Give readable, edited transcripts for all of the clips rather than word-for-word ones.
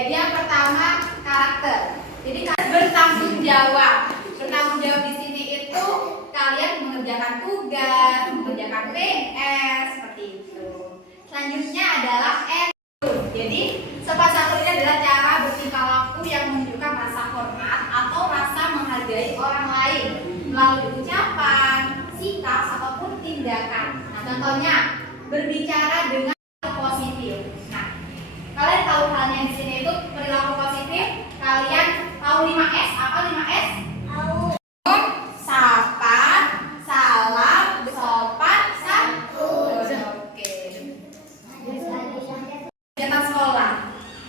Jadi yang pertama karakter. Jadi bertanggung jawab. Bertanggung jawab di sini itu kalian mengerjakan tugas, mengerjakan PS seperti itu. Selanjutnya adalah attitude. Jadi sopan santun ini adalah cara bertingkah laku yang menunjukkan rasa hormat atau rasa menghargai orang lain melalui ucapan, sikap ataupun tindakan. Nah, contohnya berbicara dengan positif. Nah, kalian tahu halnya di sini itu perilaku positif. Kalian tahu 5S? Apa 5S? Tahu. Sapa, salam, sopan, santun. Oke. Kegiatan sekolah.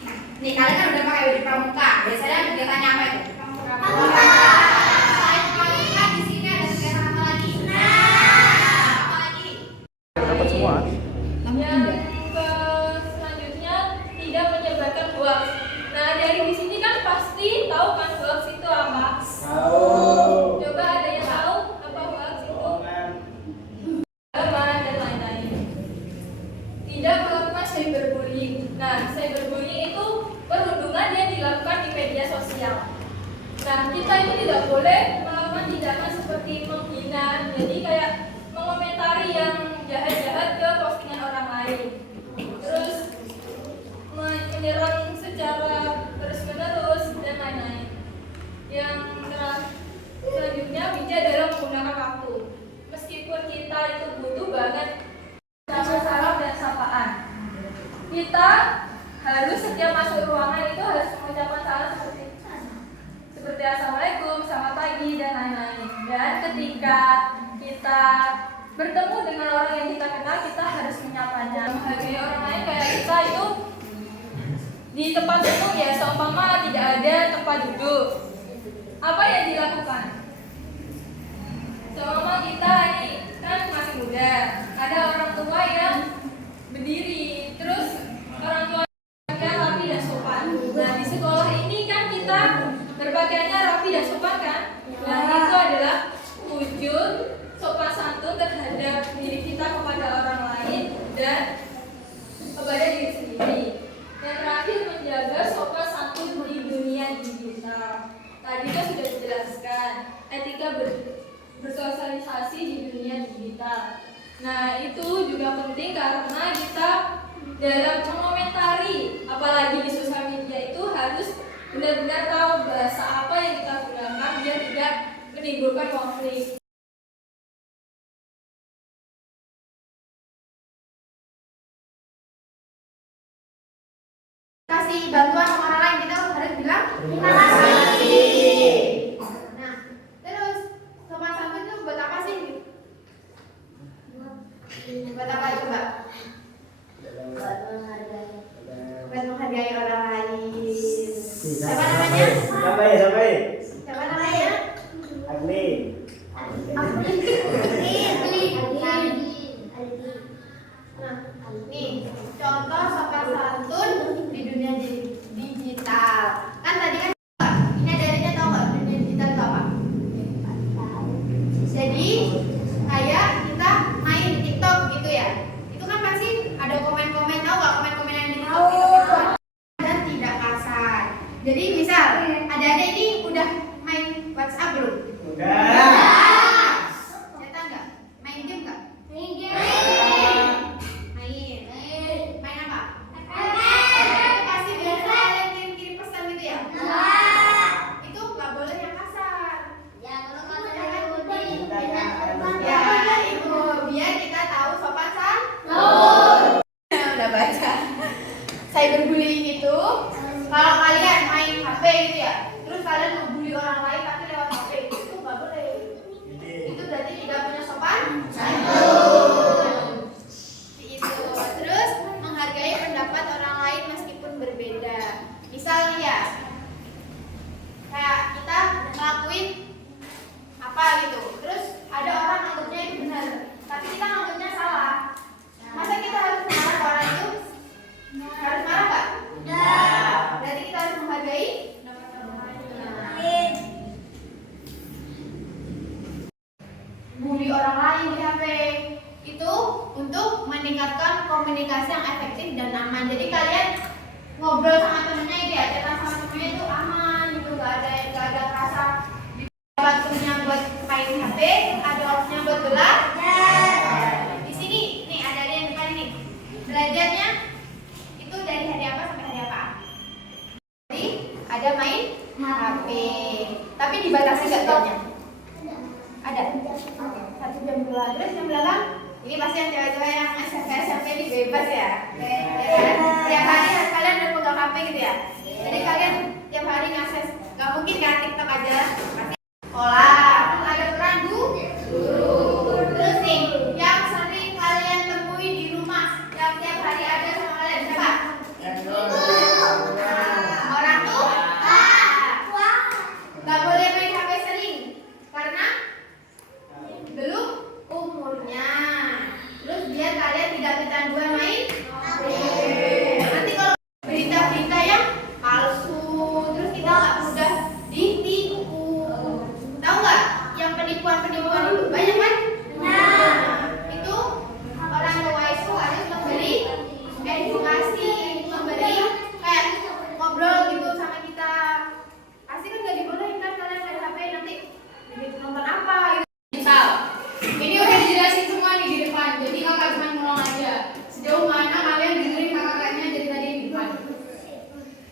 Nah, nih kalian kan udah pakai baju pramuka. Biasanya kegiatannya apa itu? Pramuka. Selain pramuka di sini ada kegiatan apa lagi? Apa lagi? Dapat semua. Selanjutnya tidak menyebarkan hoax. Nah, dari di sini kan pasti tahu kan hoax itu apa? Tahu. Coba ada yang tahu apa hoax itu? Apa dan lain-lain. Tidak melakukan cyberbullying. Nah, cyberbullying itu perundungan yang dilakukan di media sosial. Nah, kita itu tidak boleh melakukan tindakan seperti menghina. Jadi kayak mengomentari yang jahat-jahat ke postingan orang lain. Terus menyerang secara terus-menerus dan lain-lain. Yang selanjutnya bijak dalam menggunakan waktu. Meskipun kita itu butuh banget salam dan sapaan, kita harus setiap masuk ruangan itu harus mengucapkan salam seperti assalamualaikum, selamat pagi dan lain-lain. Dan ketika kita bertemu dengan orang yang kita kenal, kita harus menyapanya. Menghargai orang lain kayak kita itu di tempat umum ya, seumpama tidak ada tempat duduk, apa yang dilakukan? Seumpama kita ini kan masih muda, ada orang tua yang berdiri, terus orang tua rapi dan sopan. Nah, di sekolah ini kan kita berpakaiannya rapi dan sopan kan? Nah, itu adalah wujud sopan santun terhadap diri kita kepada orang lain dan kepada diri sendiri. Yang terakhir, menjaga sopan santun di dunia digital. Tadi kan sudah dijelaskan etika bersosialisasi di dunia digital. Nah, itu juga penting karena kita dalam mengomentari, apalagi di sosial media itu harus benar-benar tahu bahasa apa yang kita gunakan biar tidak menimbulkan konflik. Kasih bantuan sama orang lain, kita harus bilang terima kasih. Nah, terus sopan santun itu buat apa sih? Buat apa coba? Buat menghargai orang lain. Siapa namanya? Siapa namanya? Agni. Nah, nih contoh sopan santun di dunia digital. Kan tadi kan ini ada adanya, tahu nggak dunia digital itu apa? Jadi kayak kita main TikTok gitu ya. Itu kan pasti ada komen-komen, tahu nggak komen-komen yang di TikTok itu dan tidak kasar. Jadi misal ada ini udah main WhatsApp belum? Udah. Nyata nggak? Main game nggak? Main apa? Pasti biasa kalian kirim pesan gitu ya? Itu nggak boleh yang kasar. Ya itu biar kita tahu sopan santun. Udah baca. Cyberbullying itu kalau kalian main HP gitu ya, terus kalian ngebully orang lain tapi lewat HP, itu nggak boleh. Itu berarti tidak punya sopan santun. Itu. Terus menghargai pendapat orang lain meskipun berbeda. Misal nih ya, kayak kita ngelakuin apa gitu, terus ada orang anggapnya itu benar, tapi kita anggapnya salah. Masa kita harus marah ke orang itu? Harus marah nggak? Berarti kita harus menghargai. ada main HP. Tapi dibatasi nggak jamnya? Ada. 1 jam dua. Terus jam belakang? Ini pasti yang cewek-cewek yang SMP ini bebas ya. Tiap hari kalian udah pegang HP gitu ya. Jadi kalian tiap hari ngakses. Gak mungkin kan TikTok aja. Pasti sekolah. Terus ada peran guru. Terus nih, yang sering kalian temui di rumah, yang tiap hari ada sama kalian siapa? Orang tua. Gak boleh main HP sering karena belum umurnya. Terus biar kalian tidak kecanduan main HP. Nanti kalau berita-berita yang palsu, terus kita nggak mudah ditipu. Tahu nggak? Yang penipuan-penipuan itu banyak kan? Nah, itu orang tua itu harus memberi edukasi, memberi kayak ngobrol gitu sama kita. Pasti kan nggak dibolehin kan kalian main HP nanti nonton apa gitu. Misal, ini udah dijelasin semua nih di depan, jadi kakak cuma ngulang aja. Sejauh mana kalian dengerin kakak-kakaknya dari tadi di depan.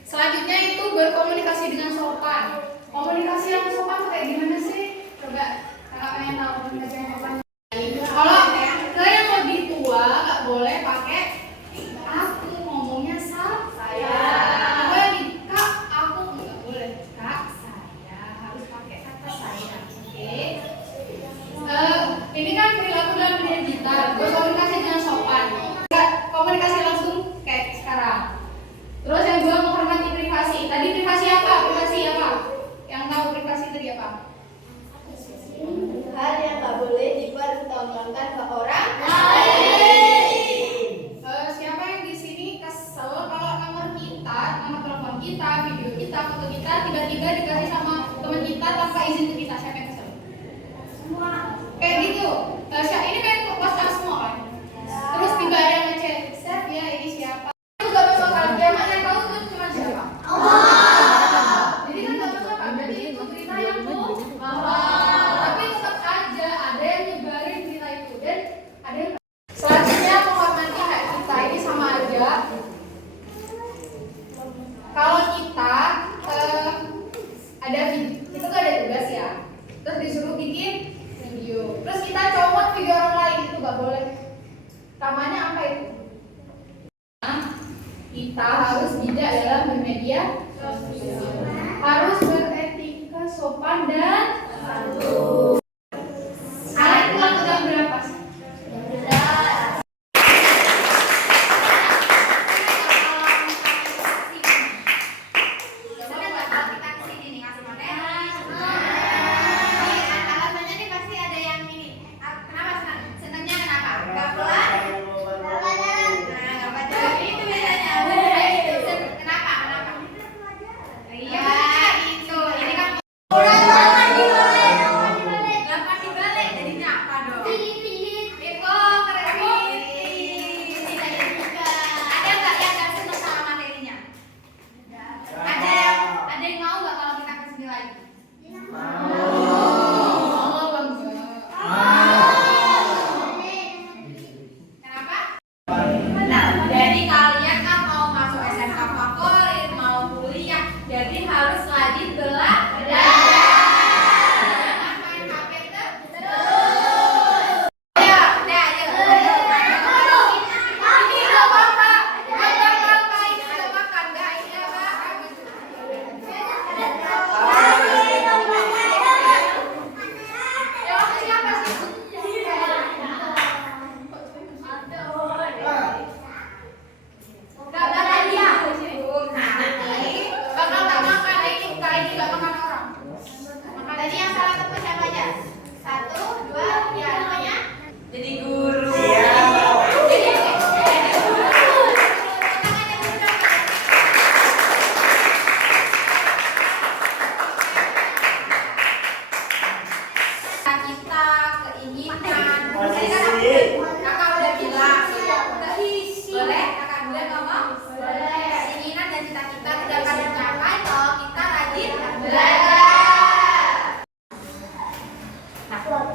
Selanjutnya itu berkomunikasi dengan sopan. Komunikasi yang sopan tuh kayak gimana sih? Coba kakak pengen tahu komunikasi yang sopan. Kalau kalian lebih tua, nggak boleh pakai aku, ngomongnya saya. Kalau yang di kak, aku nggak boleh kak saya, harus pakai kata saya. Oke? Ini kan perilaku dalam dunia digital. Berkomunikasi dengan sopan. Nggak komunikasi langsung kayak sekarang. Terus yang kedua menghormati privasi. Tadi privasi apa? Privasi apa? Yang tahu privasi tadi apa? Hal yang nggak boleh dipertontonkan ke orang lain. Siapa yang di sini kesel kalau nomor kita, nomor telepon kita, video kita, foto kita tiba-tiba dikasih sama teman kita tanpa izin ke kita? Siapa yang kesel? Semua. Kayak gitu. Ini kan WhatsApp semua kan. Terus tiba ada yang ngechat, "Set ya, ini siapa?" Itu gak masuk akal. Jamak yang tahu tuh cuma siapa? Allah. Jadi kan gak masuk akal. Jadi itu berita yang bohong. Tapi tetap aja ada yang nyebarin berita itu dan ada yang. Selanjutnya menghormati hak kita. Ini sama aja. Kalau kita ada kita tuh ada tugas ya. Terus disuruh bikin video. Terus kita comot video orang lain, itu gak boleh. Namanya apa itu? Kita harus bijak dalam bermedia sosial. Harus beretika, sopan dan santun. Kalian pulang ke jam berapa sih?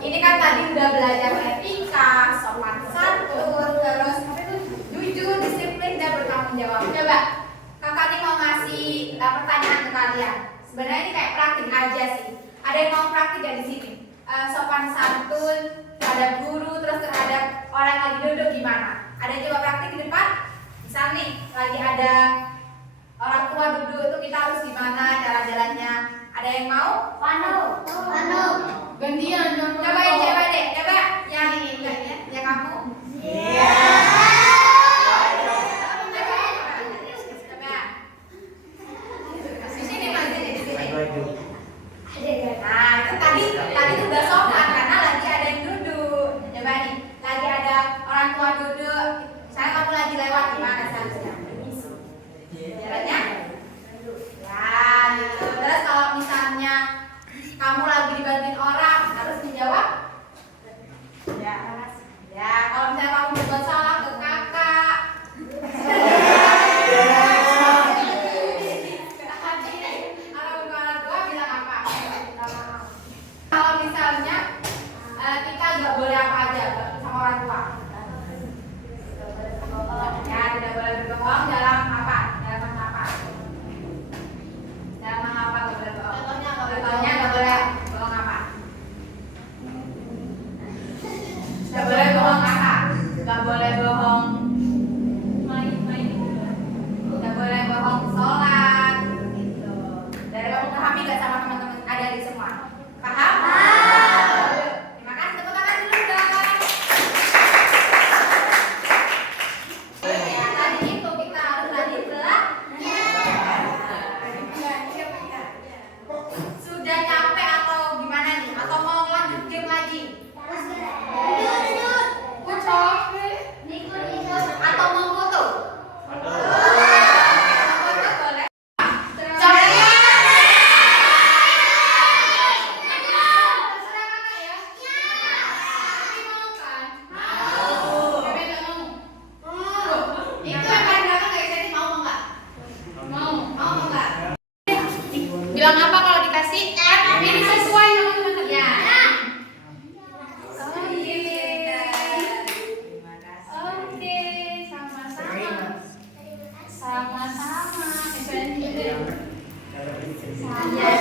Ini kan tadi udah belajar etika, sopan santun, terus jujur, disiplin, dan bertanggung jawab. Coba kakak ini mau ngasih pertanyaan ke kalian. kalian. Sebenarnya ini kayak praktik aja sih. Ada yang mau praktik gak di sini? Sopan santun terhadap guru, terus terhadap orang yang lagi duduk gimana? Ada yang coba praktik di depan? Misal nih, lagi ada orang tua duduk itu kita harus gimana cara jalannya? Ada yang mau? Panu. Gantian dong. Coba deh, coba yang ini enggak ya? Yang kamu? Coba. Di sini Mas, di sini. Nah, itu tadi tuh udah sopan karena lagi ada yang duduk. Coba nih, lagi ada orang tua duduk. Saya kamu lagi lewat gimana seharusnya? Jalannya? Ya, gitu. Terus kalau misalnya kamu lagi dibantuin orang, harus menjawab? Ya. Ya, kalau misalnya kamu berbuat salah ke kakak. Kalau ke orang tua bilang apa? Minta maaf. Kalau misalnya kita nggak boleh apa aja sama orang tua. Ya, tidak boleh berbohong dalam apa? Dalam apa? Dalam apa nggak boleh bohong? Contohnya nggak boleh bohong apa? Nggak boleh bohong apa? Nggak boleh bohong. Main juga. Nggak boleh bohong sholat. Gitu. Dari kamu pahami nggak sama teman-teman adik-adik semua? Paham? Terima kasih, tepuk tangan dulu dong. Ya, tadi itu kita harus rajin Sudah capek atau gimana nih? Atau mau lanjut game lagi? Kucok? Atau mau foto? Foto boleh? Coba. Itu yang paling belakang nggak bisa mau nggak? Mau nggak? Bilang apa kalau dikasih? Ini sesuai sama teman-teman ya. Oke, sama-sama. Sama-sama. Saya